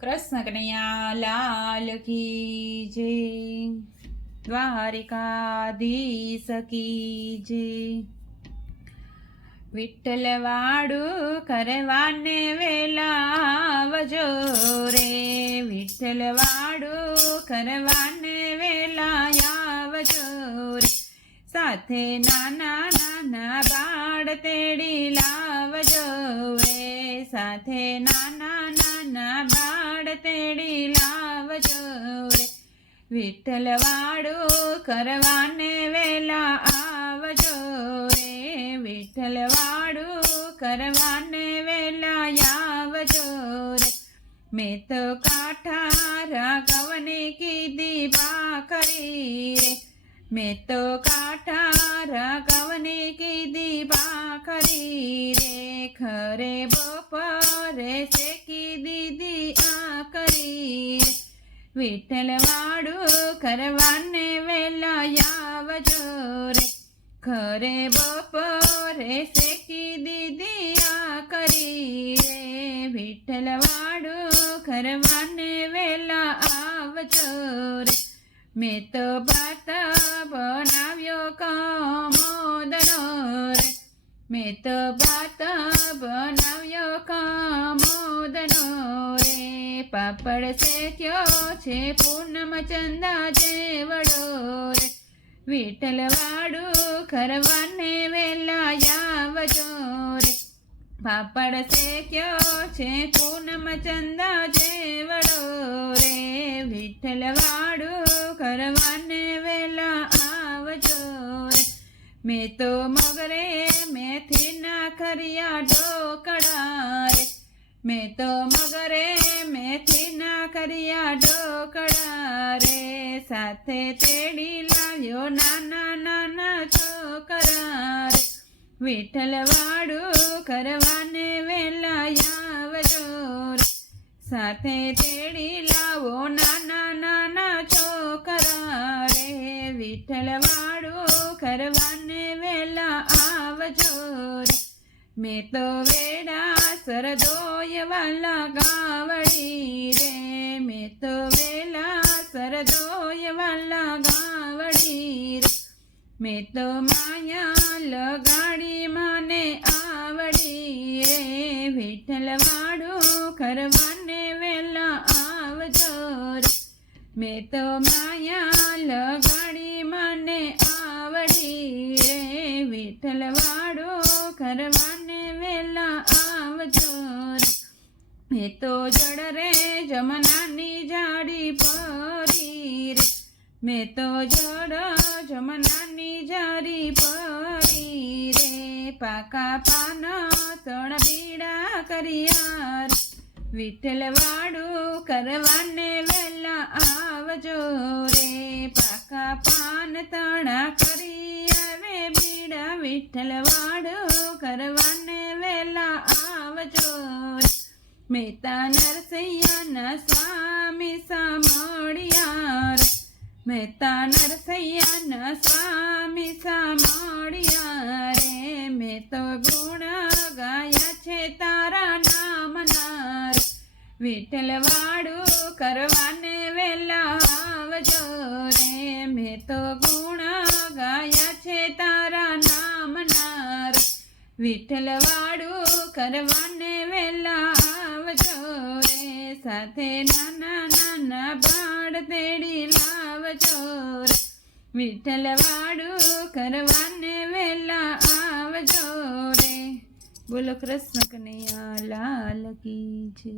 કૃષ્ણ કનૈયા લાલ કી જય. દ્વારિકાધીશ કી જય. વિઠ્ઠલ વાડું કરવાને વેલાવજો રે. વિઠ્ઠલ વાડું કરવાને વેલા આવજો રે. સાથે નાના નાના બાળ તેડી લાવજો રે. સાથે નાના તેડી લાવજો રે. વિઠ્ઠલવાડો કરવાને વેલા આવજો રે. વિઠ્ઠલવાડો કરવાને વેલા આવજો રે. મેં તો કાઠા રાઘવને કીધી ભાખરી રે. મેં તો કાઠા રાઘવને કીધી ભાખરી રે. ખરે બપોરે રે વિઠ્ઠલ વાડું કરવાને વેલા આવજો રે. ખરે બપોરે શેકી દીધી આ કરી રે. વિઠ્ઠલ વાડું કરવાને વેલા આવજો રે. મેં તો ભાત બનાવ્યો કમોદનો રે. મેં તો ભાત બનાવ્યો રે પાપડ શેક્યો છે, પૂનમ ચંદા જેવડો રે. વિઠ્ઠલવાડું ખરવાને વેલા આવજો રે. પાપડ શેક્યો છે, પૂનમ ચંદા જેવડો રે. વિઠ્ઠલવાડું ખરવાને વેલા આવજો રે. મેં તો મગરે મેથી ના ખરિયા ઢોકળા રે. મેં તો મગરે સાથે તેડી લાવ્યો નાના નાના છોકરા વિઠ્ઠલ વાડું કરવાને વેલા આવજો સાથે તેડી લાવો નાના નાના છોકરા રે વિઠ્ઠલ વાડું કરવાને વેલા આવજો મેં તો વેડા સરદોય વાલા ગાવડી રે. મેં તો વેલા સરદોય મેં તો માયા લગાડી મને આવડી રે. વિઠ્ઠલ વાડું કરવાને વેલા આવજો રે. મેં તો માયા લગાડી મને આવડી રે. વિઠ્ઠલવાડો કરવાને વેલા આવજો રે. મેં તો જડ રે, જમનાની મેં તો જડ જમનાની જારી પરી રે. પાકા પાન તણ બીડા કર્યા વિઠ્ઠલ વાડું કરવાને વેલા આવજો રે. પાકા પાન તણા કરી આવે બીડા. વિઠ્ઠલ વાડું કરવાને વેલા આવજો મેતા નરસૈયાના સ્વામી સામળિયા મહેતા નરસૈયાના સ્વામી સામળિયા રે. મેં તો ગુણ ગાયા છે તારા નામના વિઠ્ઠલ વાડું કરવાને વેલા આવજો રે. મેં તો ગુણ ગાયા છે તારા નામના વિઠ્ઠલ વાડું કરવાને વેલા આવજો રે. સાથે નાના નાના બાળ તેડી લાવજો વિઠ્ઠલ વાડું કરવાને વેલા આવજો રે. બોલો કૃષ્ણ કનૈયા, લાલ કી છે